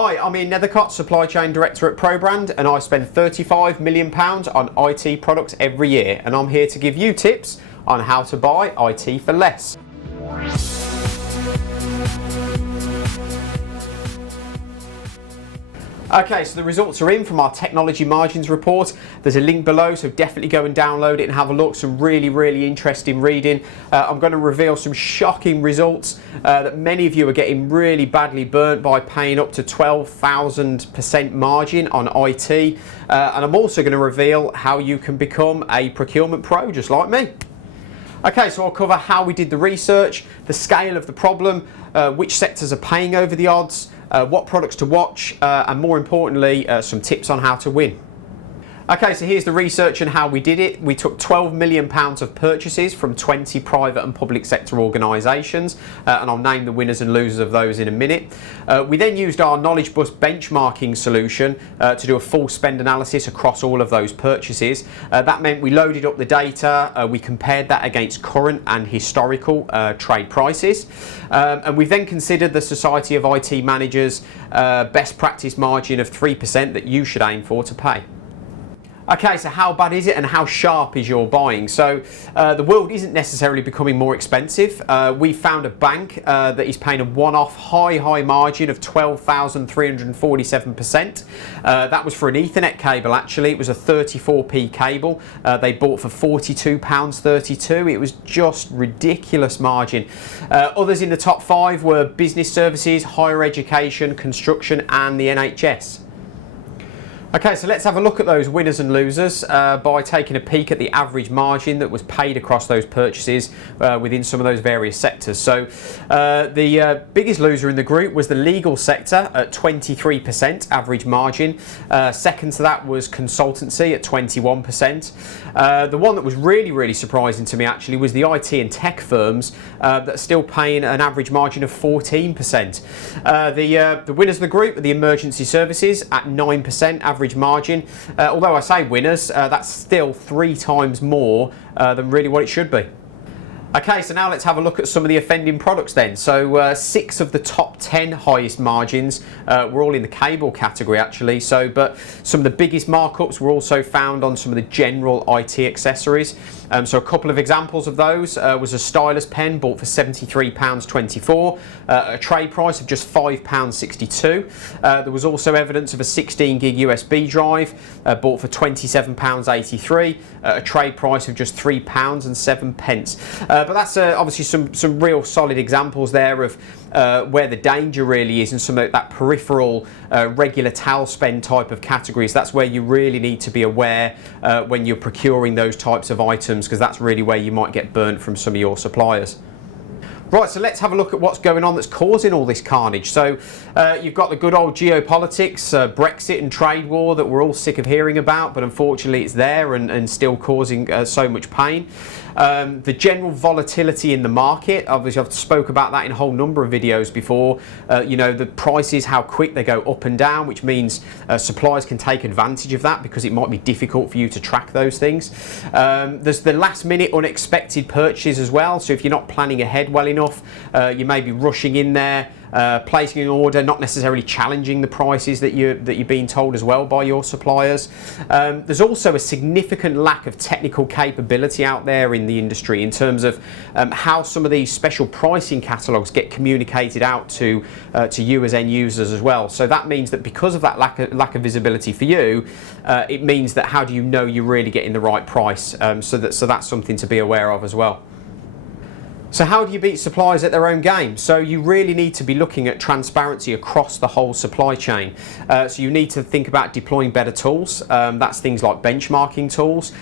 Hi, I'm Ian Nethercott, Supply Chain Director at ProBrand, and I spend £35 million on IT products every year, and I'm here to give you tips on how to buy IT for less. Okay, so the results are in from our technology margins report. There's a link below, so definitely go and download it and have a look. Some really interesting reading. I'm going to reveal some shocking results that many of you are getting really badly burnt by paying up to 12,000% margin on IT. And I'm also going to reveal how you can become a procurement pro just like me. Okay, so I'll cover how we did the research, the scale of the problem, which sectors are paying over the odds, what products to watch, and more importantly, some tips on how to win. Okay, so here's the research and how we did it. We took £12 million of purchases from 20 private and public sector organisations, and I'll name the winners and losers of those in a minute. We then used our Knowledge Bus benchmarking solution to do a full spend analysis across all of those purchases. That meant we loaded up the data, we compared that against current and historical trade prices, and we then considered the Society of IT Managers best practice margin of 3% that you should aim for to pay. Okay, so how bad is it and how sharp is your buying? So the world isn't necessarily becoming more expensive. We found a bank that is paying a one-off high margin of 12,347%. That was for an Ethernet cable actually. It was a 34p cable. They bought for £42.32. It was just ridiculous margin. Others in the top 5 were business services, higher education, construction and the NHS. Okay, so let's have a look at those winners and losers by taking a peek at the average margin that was paid across those purchases within some of those various sectors. So the biggest loser in the group was the legal sector at 23% average margin. Second to that was consultancy at 21%. The one that was really surprising to me actually was the IT and tech firms that are still paying an average margin of 14%. The winners of the group are the emergency services at 9% average margin. Although I say winners, that's still 3 times more than really what it should be. Okay, so now let's have a look at some of the offending products then. So 6 of the top 10 highest margins were all in the cable category actually. But some of the biggest markups were also found on some of the general IT accessories. So a couple of examples of those was a stylus pen bought for £73.24, a trade price of just £5.62. There was also evidence of a 16 gig USB drive bought for £27.83, a trade price of just £3.07. But that's obviously some real solid examples there of where the danger really is in some of that peripheral regular towel spend type of categories. That's where you really need to be aware when you're procuring those types of items, because that's really where you might get burnt from some of your suppliers. Right, so let's have a look at what's going on that's causing all this carnage. So you've got the good old geopolitics, Brexit and trade war that we're all sick of hearing about, but unfortunately it's there and still causing so much pain. The general volatility in the market, obviously I've spoke about that in a whole number of videos before. You know, the prices, how quick they go up and down, which means suppliers can take advantage of that because it might be difficult for you to track those things. There's the last minute unexpected purchases as well. So if you're not planning ahead well enough, you may be rushing in there, placing an order, not necessarily challenging the prices that you're being told as well by your suppliers. There's also a significant lack of technical capability out there in the industry in terms of how some of these special pricing catalogues get communicated out to you as end users as well. So that means that because of that lack of visibility for you, it means that how do you know you're really getting the right price? So that's something to be aware of as well. So how do you beat suppliers at their own game? So you really need to be looking at transparency across the whole supply chain. So you need to think about deploying better tools. That's things like benchmarking tools.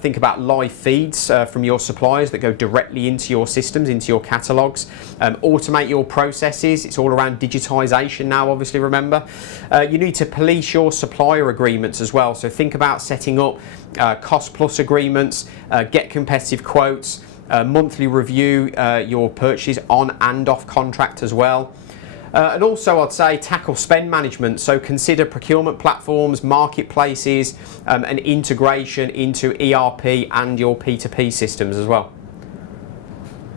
Think about live feeds from your suppliers that go directly into your systems, into your catalogues. Automate your processes. It's all around digitisation now, obviously, remember. You need to police your supplier agreements as well. So think about setting up cost plus agreements, get competitive quotes, monthly review your purchases on and off contract as well. And also I'd say tackle spend management, so consider procurement platforms, marketplaces, and integration into ERP and your P2P systems as well.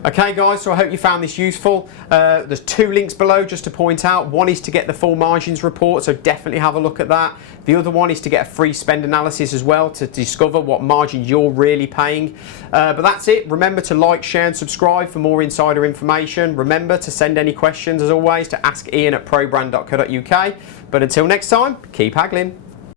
Okay guys, so I hope you found this useful. There's 2 links below just to point out. One is to get the full margins report, so definitely have a look at that. The other one is to get a free spend analysis as well to discover what margin you're really paying. But that's it. Remember to like, share and subscribe for more insider information. Remember to send any questions as always to askian@probrand.co.uk. But until next time, keep haggling.